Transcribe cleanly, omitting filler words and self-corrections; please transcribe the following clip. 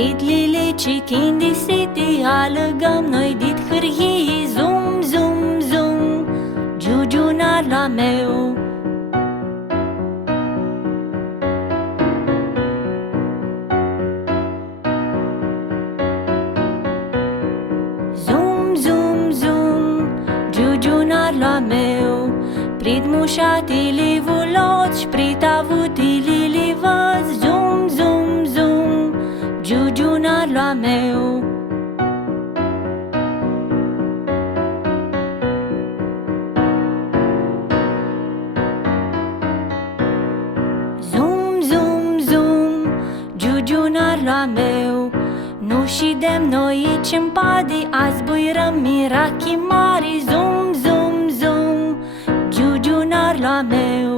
Lili chicken di city alegam noi dit hârhii zum zum zum Giugiunar la meu. Zum zum zum Giugiunar la meu. Prid mușati li vuloți, prit avuti li văz. Zum zum zum Giugiunar la meu. Zum zum zum Giugiunar la meu. Nu șidem noi ce-n padi, azi buirăm mirachi mari. Zum zum zum Giugiunar la meu.